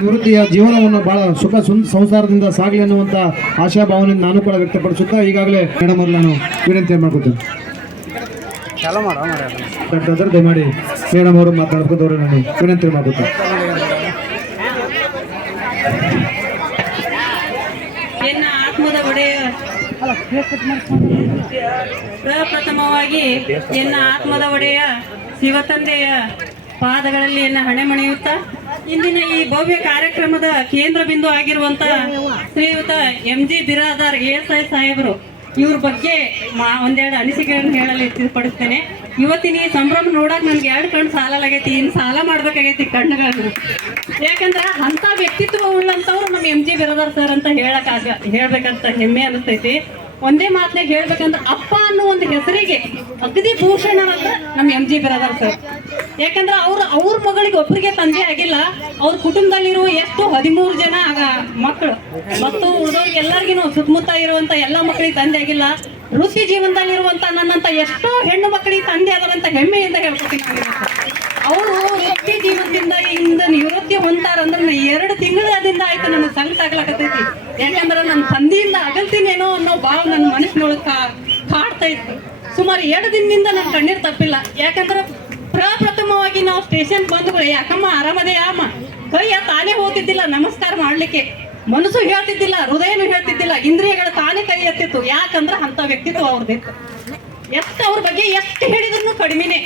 ನಿವೃತ್ತಿಯ ಜೀವನವನ್ನು ಬಹಳ ಸುಖ ಸುಂದ ಸಂಸಾರದಿಂದ ಸಾಗಲಿ ಅನ್ನುವಂಥ ಆಶಾಭಾವನೆ ನಾನು ಕೂಡ ವ್ಯಕ್ತಪಡಿಸುತ್ತಾ ಈಗಾಗಲೇ ಮೇಡಮ್ ಅವ್ರು ನಾನು ವಿನಂತಿ ಮಾಡ್ಕೊತೀನಿ. ಮಾಡಿ ದಯಮಾಡಿ ಮೇಡಮ್ ಅವರು ಮಾತಾಡ್ಕೊಂಡವ್ರು ನಾನು ವಿನಂತಿ ಮಾಡ್ಕೊತೀನಿ. ಎನ್ನ ಆತ್ಮದ ಒಡೆಯ ಪ್ರಪ್ರಥಮವಾಗಿ ಎನ್ನ ಆತ್ಮದ ಒಡೆಯ ಶಿವತಂದೆಯ ಪಾದಗಳಲ್ಲಿ ಎನ್ನ ಹಣೆ ಮಣಿಯುತ್ತಾ? ಇಂದಿನ ಈ ಭವ್ಯ ಕಾರ್ಯಕ್ರಮದ ಕೇಂದ್ರ ಬಿಂದು ಆಗಿರುವಂತ ಶ್ರೀಯುತ M G Biradar S I ಸಾಹೇಬರು. ಇವ್ರ ಬಗ್ಗೆ ಒಂದೆರಡು ಅನಿಸಿಕೆಗಳನ್ನು ಹೇಳಲು ಇಷ್ಟಪಡಿಸ್ತೇನೆ ಇವತ್ತಿನ ಈ ಸಂಭ್ರಮ ನೋಡಕ್ ನನ್ಗೆ ಎರಡು ಕಣ್ಣು ಸಾಲಾಗೈತಿ ಇನ್ ಸಾಲ ಮಾಡ್ಬೇಕಾಗೈತಿ ಕಣ್ಣುಗಳನ್ನ. ಯಾಕಂದ್ರೆ ಅಂತ ವ್ಯಕ್ತಿತ್ವ ಉಳ್ಳಂತವ್ರು ನಮ್ಮ ಎಂ ಜಿ ಬಿರಾದಾರ್ ಸರ್ ಅಂತ ಹೇಳಕ್ ಆಗ, ಹೇಳ್ಬೇಕಂತ ಹೆಮ್ಮೆ ಅನಿಸ್ತೈತಿ. ಒಂದೇ ಮಾತನಾಗ ಹೇಳ್ಬೇಕಂದ್ರೆ ಅಪ್ಪ ಅನ್ನೋ ಒಂದು ಹೆಸರಿಗೆ ಅಗದಿ ಭೂಷಣರಂತ ನಮ್ಮ ಎಂ ಜಿ ಬಿರಾದಾರ್ ಸರ್. ಯಾಕಂದ್ರೆ ಅವ್ರ ಅವ್ರ ಮಗಳಿಗೆ ಒಬ್ಬರಿಗೆ ತಂದೆ ಆಗಿಲ್ಲ, ಅವ್ರ ಕುಟುಂಬದಲ್ಲಿರುವ ಎಷ್ಟು ಹದಿಮೂರು ಜನ ಮಕ್ಕಳು ಮತ್ತು ಉಳಿದವ್ರಿಗೆ ಎಲ್ಲರಿಗೂ ಸುತ್ತಮುತ್ತ ಇರುವಂತ ಎಲ್ಲ ಮಕ್ಕಳಿಗೆ ತಂದೆ ಆಗಿಲ್ಲ. ಋಷಿ ಜೀವನದಲ್ಲಿರುವಂತ ನನ್ನಂತ ಎಷ್ಟೋ ಹೆಣ್ಣು ಮಕ್ಕಳಿಗೆ ತಂದೆ ಆದರಂತ ಹೆಮ್ಮೆಯಿಂದ ಹೇಳ್ಕೊತೀನಿ. ಅವರು ವೃತ್ತಿ ಜೀವನದಿಂದ ಇಂದ ನಿವೃತ್ತಿ ಹೊಂತಾರಂದ್ರೆ ಎರಡು ತಿಂಗಳದಿಂದ ಆಯ್ತು ನನ್ನ ಸಂಕಟ ಆಗ್ಲಕತ್ತೈತಿ. ಯಾಕಂದ್ರೆ ನನ್ನ ತಂದೆಯಿಂದ ಅಗಲ್ತೀನೇನೋ ಅನ್ನೋ ಭಾವ ನನ್ನ ಮನಸ್ಸಿನೊಳಗೆ ಕಾಡ್ತಾ ಇತ್ತು. ಸುಮಾರು ಎರಡು ದಿನದಿಂದ ನನ್ನ ಕಣ್ಣೀರು ತಪ್ಪಿಲ್ಲ. ಯಾಕಂದ್ರೆ ಪ್ರಪ್ರಥಮವಾಗಿ ನಾವು ಸ್ಟೇಷನ್ ಬಂದ್ಗಳು ಯಾಕಮ್ಮ ಆರಾಮದೇ, ಅಮ್ಮ. ಕೈಯ ತಾನೇ ಹೋಗ್ತಿದ್ದಿಲ್ಲ, ನಮಸ್ಕಾರ ಮಾಡ್ಲಿಕ್ಕೆ. ಮನಸ್ಸು ಹೇಳ್ತಿದ್ದಿಲ್ಲ, ಹೃದಯನು ಹೇಳ್ತಿದ್ದಿಲ್ಲ, ಇಂದ್ರಿಯಗಳು ತಾನೇ ಕೈ ಎತ್ತಿತ್ತು. ಯಾಕಂದ್ರೆ ಅಂತ ವ್ಯಕ್ತಿತ್ವ ಅವ್ರದ್ದಿತ್ತು ಎಷ್ಟು ಅವ್ರ ಬಗ್ಗೆ ಎಷ್ಟು ಹೇಳಿದ್ರು ಕಡಿಮೆನೆ.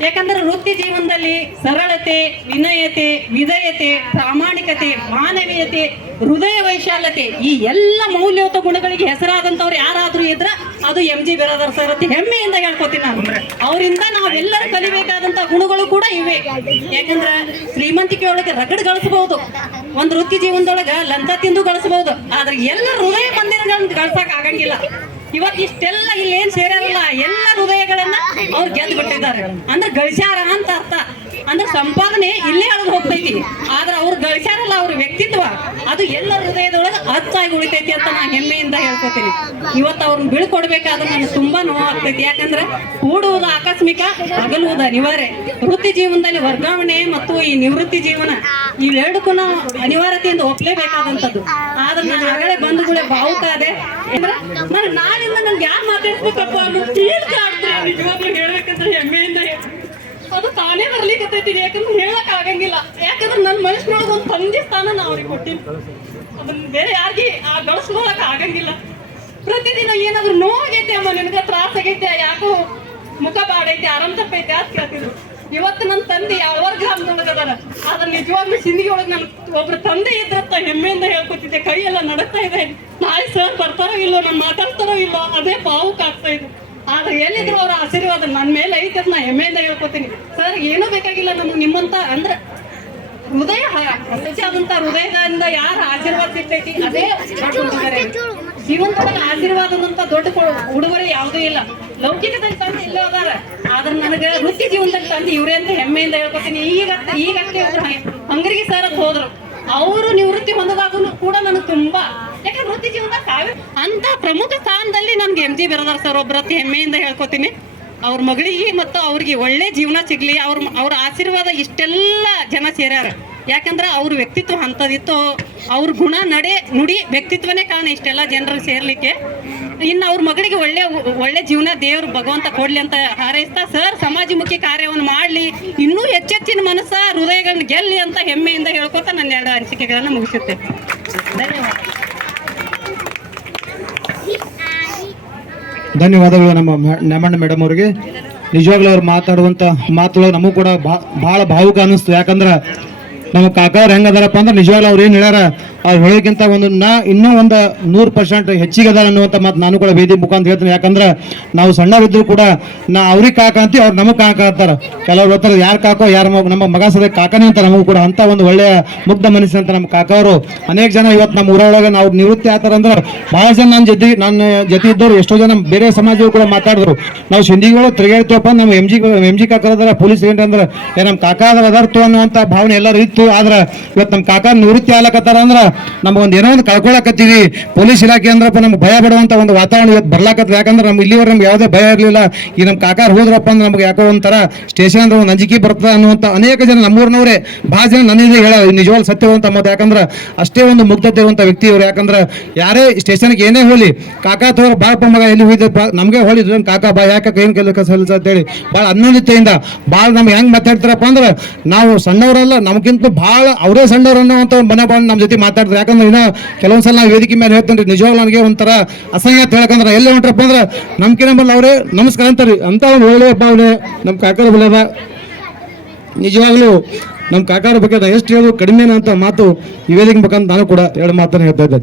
ಯಾಕಂದ್ರೆ ವೃತ್ತಿ ಜೀವನದಲ್ಲಿ ಸರಳತೆ, ವಿನಯತೆ, ವಿಧೇಯತೆ, ಪ್ರಾಮಾಣಿಕತೆ, ಮಾನವೀಯತೆ, ಹೃದಯ ವೈಶಾಲತೆ ಈ ಎಲ್ಲ ಮೌಲ್ಯಯುತ ಗುಣಗಳಿಗೆ ಹೆಸರಾದಂತವ್ರು ಯಾರಾದ್ರೂ ಇದ್ರ ಅದು ಎಂ ಜಿ ಬಿರಾದರ್ ಸರ್ ಹೆಮ್ಮೆಯಿಂದ ಹೇಳ್ಕೊತೀನಿ ನಾನು. ಅವರಿಂದ ನಾವೆಲ್ಲರೂ ಕಲಿಬೇಕಾದಂತ ಗುಣಗಳು ಕೂಡ ಇವೆ. ಯಾಕಂದ್ರೆ ಶ್ರೀಮಂತಿಕೆ ಒಳಗೆ ರಗಡ್ ಗಳಿಸಬಹುದು. ಒಂದು ವೃತ್ತಿ ಜೀವನದೊಳಗ ಲಂಚ ತಿಂದು ಗಳಿಸಬಹುದು. ಆದ್ರೆ ಎಲ್ಲ ಹೃದಯ ಮಂದಿರಗಳನ್ನ ಗಳಿಸಕ್ ಆಗಂಗಿಲ್ಲ. ಇವತ್ತು ಇಷ್ಟೆಲ್ಲ ಇಲ್ಲಿ ಏನ್ ಸೇರಲ್ಲ ಎಲ್ಲ ಹೃದಯಗಳನ್ನ ಅವ್ರು ಗೆದ್ದು ಬಿಟ್ಟಿದ್ದಾರೆ ಅಂದ್ರೆ ಗಳಿಸ್ಯಾರ ಅಂತ ಅರ್ಥ. ಅಂದ್ರೆ ಸಂಪಾದನೆ ಇಲ್ಲೇ ಅಳದು ಹೋಗ್ತೈತಿ ಆದ್ರೆ ಅವ್ರು ಗಳಿಸ್ಯಾರಲ್ಲ ಅವ್ರ ವ್ಯಕ್ತಿತ್ವ, ಅದು ಎಲ್ಲ ಹೃದಯದೊಳಗೆ ಅಚ್ಚಾಗಿ ಉಳಿತೈತಿ ಅಂತ ನಾನು ಹೆಮ್ಮೆಯಿಂದ ಹೇಳ್ಕೊತೀನಿ. ಇವತ್ತು ಅವ್ರನ್ನ ಬೀಳ್ಕೊಡ್ಬೇಕಾದ್ರೆ ನನಗೆ ತುಂಬಾ ನೋವಾಗ್ತೈತಿ. ಯಾಕಂದ್ರೆ ಕೂಡುವುದು ಆಕಸ್ಮಿಕ ಅಗಲುವುದು ಅನಿವಾರ್ಯ. ವೃತ್ತಿ ಜೀವನದಲ್ಲಿ ವರ್ಗಾವಣೆ ಮತ್ತು ಈ ನಿವೃತ್ತಿ ಜೀವನ, ಇವೆರಡಕ್ಕೂ ನಾವು ಅನಿವಾರ್ಯತೆಯಿಂದ ಒಪ್ಲೇಬೇಕಾದಂಥದ್ದು ಆದ್ರೆ ನಾನು ಆಗಲೇ ಬಂಧುಗಳೇ ಭಾವುಕಾದೆ ಅಂದ್ರೆ ನಾನು ನಾಳಿಂದ ನನ್ಗೆ ಯಾರು ಮಾತಾಡ್ಬೇಕಪ್ಪ ಅನ್ನೋ ಹೇಳ್ಬೇಕಂದ್ರೆ ಹೆಮ್ಮೆಯಿಂದ ಅದು ತಾನೇ ಬರ್ಲಿಕ್ಕತ್ತೈತಿ ಯಾಕಂದ್ರೆ ಹೇಳಕ್ ಆಗಂಗಿಲ್ಲ. ಯಾಕಂದ್ರೆ ನನ್ನ ಮನಸ್ಸಿನೊಳಗ ಒಂದು ತಂದೆ ಸ್ಥಾನ ನಾ ಅವ್ರಿಗೆ ಕೊಟ್ಟಿನಿ ಅದನ್ನ ಬೇರೆ ಯಾರಿಗೆ ಆ ಗಳಿಸ್ಕೊಳಕ್ ಆಗಂಗಿಲ್ಲ. ಪ್ರತಿದಿನ ಏನಾದ್ರು ನೋವಾಗೈತೆ ಅಮ್ಮ, ನಿನಗೆ ತ್ರಾಸ ಆಗೈತೆ, ಯಾಕೋ ಮುಖ ಬಾಡೈತೆ, ಆರಾಮ್ ತಪ್ಪೈತೆ ಅಂತ ಕೇಳ್ತಿದ್ರು. ಇವತ್ತು ನನ್ನ ತಂದೆ ಯಾವ ಗ್ರಾಮದೊಳಗದಾರ ಆದ್ರೆ ನಿಜವಾಗ್ಲೂ ಸಿಂಧಿಗೆ ಒಳಗೆ ನನ್ ಒಬ್ರ ತಂದೆ ಇದ್ರತ್ತ ಹೆಮ್ಮೆಯಿಂದ ಹೇಳ್ಕೊತಿದ್ದೆ. ಕೈ ಎಲ್ಲ ನಡಕ್ತಾ ಇದೆ. ನಾಳೆ ಸರ್ ಬರ್ತಾರೋ ಇಲ್ಲೋ, ನಾನು ಮಾತಾಡ್ತಾರೋ ಇಲ್ಲೋ, ಅದೇ ಭಾವುಕ ಆಗ್ತಾ ಇದೆ. ಆದ್ರೆ ಎಲ್ಲಿದ್ರು ಅವ್ರ ಆಶೀರ್ವಾದ ನನ್ನ ಮೇಲೆ ಐತೆ ನಾ ಹೆಮ್ಮೆಯಿಂದ ಹೇಳ್ಕೊತೀನಿ. ಸರ್, ಏನೂ ಬೇಕಾಗಿಲ್ಲ ನಮ್ಗೆ ನಿಮ್ಮಂತ ಅಂದ್ರೆ ಹೃದಯ ಹಸಿಯಾದಂತ ಹೃದಯದಿಂದ ಯಾರ ಆಶೀರ್ವಾದ ಸಿಗ್ತೈತಿ? ಅದೇ. ಜೀವನದೊಳಗೆ ಆಶೀರ್ವಾದದಂತ ದೊಡ್ಡ ಉಡುಗೊರೆ ಯಾವುದೂ ಇಲ್ಲ. ಲೌಕಿಕದಲ್ಲಿ ತಂದು ಇಲ್ಲೇ ಅದಾರ. ಆದ್ರೆ ನನಗೆ ವೃತ್ತಿ ಜೀವನದಲ್ಲಿ ತಂದು ಇವ್ರೇ ಅಂತ ಹೆಮ್ಮೆಯಿಂದ ಹೇಳ್ಕೊತೀನಿ. ಈಗ ಈಗಷ್ಟೇ ಹಂಗರಿಗೆ ಸರ್ ಹೋದ್ರು. ಅವರು ನಿವೃತ್ತಿ ಹೊಂದದಾಗೂ ಕೂಡ ನನಗೆ ತುಂಬಾ ಯಾಕಂದ್ರೆ ವೃತ್ತಿ ಜೀವನದಾಗ ಸಾವಿರ ಅಂತ ಪ್ರಮುಖ ಸ್ಥಾನದಲ್ಲಿ ನಮ್ಗೆ ಎಂ ಜಿ ಬಿರದಾರ್ ಸರ್ ಒಬ್ಬರ ಹೆಮ್ಮೆಯಿಂದ ಹೇಳ್ಕೊತೀನಿ. ಅವ್ರ ಮಗಳಿಗೆ ಮತ್ತು ಅವ್ರಿಗೆ ಒಳ್ಳೆ ಜೀವನ ಸಿಗ್ಲಿ, ಅವ್ರ ಅವ್ರ ಆಶೀರ್ವಾದ ಇಷ್ಟೆಲ್ಲ ಜನ ಸೇರ್ಯಾರ. ಯಾಕಂದ್ರೆ ಅವ್ರ ವ್ಯಕ್ತಿತ್ವ ಅಂಥದಿತ್ತು ಅವ್ರ ಗುಣ ನಡೆ, ನುಡಿ ವ್ಯಕ್ತಿತ್ವನೇ ಕಾರಣ ಇಷ್ಟೆಲ್ಲ ಜನರು ಸೇರ್ಲಿಕ್ಕೆ. ಇನ್ನು ಅವ್ರ ಮಗಳಿಗೆ ಒಳ್ಳೆ ಒಳ್ಳೆ ಜೀವನ ದೇವ್ರ ಭಗವಂತ ಕೊಡ್ಲಿ ಅಂತ ಹಾರೈಸ್ತಾ ಸರ್ ಸಮಾಜಮುಖಿ ಕಾರ್ಯವನ್ನು ಮಾಡಲಿ, ಇನ್ನೂ ಹೆಚ್ಚೆಚ್ಚಿನ ಮನಸ್ಸ, ಹೃದಯಗಳನ್ನ ಗೆಲ್ಲಿ ಅಂತ ಹೆಮ್ಮೆಯಿಂದ ಹೇಳ್ಕೊತಾ ನನ್ನ ಎರಡು ಅನಿಸಿಕೆಗಳನ್ನು ಮುಗಿಸುತ್ತೆ ಧನ್ಯವಾದ. ಧನ್ಯವಾದಗಳು ನಮ್ಮ ನಮ್ಮಣ್ಣ ಮೇಡಮ್ ಅವರಿಗೆ. ನಿಜವಾಗ್ಲೂ ಅವ್ರು ಮಾತಾಡುವಂಥ ಮಾತುಗಳು ನಮಗೂ ಕೂಡ ಭಾಳ ಭಾವುಕ ಅನ್ನಿಸ್ತು. ಯಾಕಂದ್ರೆ ನಮ್ಮ ಕಾಕಾವ್ರು ಹೆಂಗದಾರಪ್ಪ ಅಂದ್ರೆ ನಿಜವಾಗ್ಲೂ ಅವ್ರು ಏನು ಹೇಳ್ಯಾರ, ಅವ್ರು ಹೇಳೋಕ್ಕಿಂತ ಒಂದು ನಾ ಇನ್ನೂ ಒಂದು ನೂರು ಪರ್ಸೆಂಟ್ ಹೆಚ್ಚಿಗೆ ಅದಾರ ಅನ್ನುವಂಥ ಮಾತು ನಾನು ಕೂಡ ವೇದಿ ಅಂತ ಹೇಳ್ತೀನಿ. ಯಾಕಂದ್ರೆ ನಾವು ಸಣ್ಣವಿದ್ರು ಕೂಡ ನಾ ಅವ್ರಿಗೆ ಕಾಕ ಅಂತೀವಿ, ಅವ್ರು ನಮಗೆ ಕಾಕ ಅಂತಾರೆ. ಕೆಲವ್ರು ಬರ್ತಾರೆ ಯಾರು ಕಾಕೋ, ಯಾರು ನಮ್ಮ ಮಗ ಸದ ಕಾಕನೇ ಅಂತ ನಮಗೂ ಕೂಡ ಅಂತ ಒಂದು ಒಳ್ಳೆಯ ಮುಗ್ಧ ಮನಸ್ಸಂತ ನಮ್ಮ ಕಾಕವರು. ಅನೇಕ ಜನ ಇವತ್ತು ನಮ್ಮ ಊರೊಳಗೆ ನಾವು ನಿವೃತ್ತಿ ಆತರ ಅಂದ್ರೆ ಭಾಳ ಜನ ನನ್ನ ಜೊತೆ ನನ್ನ ಜೊತೆ ಇದ್ದವರು ಎಷ್ಟೋ ಜನ ಬೇರೆ ಸಮಾಜವು ಕೂಡ ಮಾತಾಡಿದ್ರು. ನಾವು ಸಿಂಧಿಗಳು ತಿರುಗಾಡ್ತೀವಪ್ಪ, ನಮ್ಮ ಎಂ ಜಿ ಎಂ ಜಿ ಕಾಕರ ಪೊಲೀಸ್ ಏನ್ರ ಅಂದ್ರೆ ನಮ್ಮ ಕಾಕ ಅದಾರ ಅದಾರ್ತು ಅನ್ನುವಂಥ ಭಾವನೆ ಎಲ್ಲರೂ ಇತ್ತು. ಇತ್ತು. ಆದ್ರೆ ಇವತ್ತು ನಮ್ಮ ಕಾಕ ನಿವೃತ್ತಿ ಆಗ್ಲಕತ್ತಾರ ಅಂದ್ರೆ ನಮಗೊಂದು ಏನೋ ಒಂದು ಕಳ್ಕೊಳಕತ್ತೀವಿ. ಪೊಲೀಸ್ ಇಲಾಖೆ ಅಂದ್ರಪ್ಪ ನಮ್ಗೆ ಭಯ ಬಿಡುವಂಥ ಒಂದು ವಾತಾವರಣ ಇವತ್ತು ಬರ್ಲಾಕತ್ತದ ಯಾಕಂದ್ರೆ ನಮ್ಗೆ ಇಲ್ಲಿವರೆಗೆ ನಮ್ಗೆ ಯಾವುದೇ ಭಯ ಇರಲಿಲ್ಲ. ಈ ನಮ್ಮ ಕಾಕಾರ ಹೋದ್ರಪ್ಪ ಅಂದ್ರೆ ನಮ್ಗೆ ಯಾಕೋ ಒಂಥರ ಸ್ಟೇಷನ್ ಅಂದ್ರೆ ಒಂದು ಅಂಜಿಕೆ ಬರ್ತದೆ ಅನ್ನುವಂಥ ಅನೇಕ ಜನ ನಮ್ಮೂರಿನವರೇ. ಭಾಳ ಜನ ನನ್ನಿಂದ ಹೇಳ ನಿಜವಾಗ್ಲೂ ಸತ್ಯವಂತ ಮಾತು. ಯಾಕಂದ್ರೆ ಅಷ್ಟೇ ಒಂದು ಮುಗ್ಧತೆ ಇರುವಂಥ ವ್ಯಕ್ತಿ ಇವ್ರು ಯಾಕಂದ್ರೆ ಯಾರೇ ಸ್ಟೇಷನ್ಗೆ ಏನೇ ಹೋಲಿ ಕಾಕಾ ತೋರ್ ಬಾಳಪ್ಪ ಮಗ ಎಲ್ಲಿ ಹೋಯ್ತು ನಮಗೆ ಹೋಳಿದ್ರು ಕಾಕಾ ಬಾ ಯಾಕೆ ಏನು ಕೆಲಸ ಅಂತ ಅಂತೇಳಿ ಭಾಳ ಅನ್ಯೋನ್ಯತೆಯಿಂದ ಭಾಳ ನಮ್ಗೆ ಹೆಂಗೆ ಮಾತಾಡ್ತಾರಪ್ಪ ಅಂದ್ರೆ ನಾವು ಸಣ್ಣವರಲ್ಲ ನಮ್ಗಿಂತ ಭಾಳ ಅವರೇ ಸಣ್ಣವ್ರು ಅನ್ನೋ ಅಂತ ನಮ್ಮ ಜೊತೆ ಮಾತಾಡ್ತಾರೆ ಯಾಕಂದ್ರೆ ಇನ್ನೂ ಕೆಲವೊಂದು ಸಲ ನಾವು ವೇದಿಕೆ ಮೇಲೆ ಹೇಳ್ತೇನೆ ರೀ, ನಿಜವಾಗ್ಲೂ ನನಗೆ ಒಂಥರ ಅಸಹ್ಯ ಅಂತ ಹೇಳಕಂದ್ರೆ ಎಲ್ಲೇ ಹೊಂಟ್ರಪ್ಪ ಅಂದ್ರೆ ನಮ್ಕಿನ ಬಂದು ಅವರೇ, ನಮಸ್ಕಾರ ಅಂತಾರೆ ಅಂತ ಒಂದು ಒಳ್ಳೆಯ ಭಾವನೆ ನಮ್ಮ ಕಾಕರ ಬೆಳೆದ ನಿಜವಾಗ್ಲೂ ನಮ್ಮ ಕಾಕಾರ ಬಗ್ಗೆ ಎಷ್ಟು ಹೇಳೋದು ಕಡಿಮೆನ ಅಂತ ಮಾತು ಈ ವೇದಿಕೆ ಬೇಕಂತ ನಾನು ಕೂಡ ಎರಡು ಮಾತನ್ನು ಹೇಳ್ತಾ ಇದ್ದೆ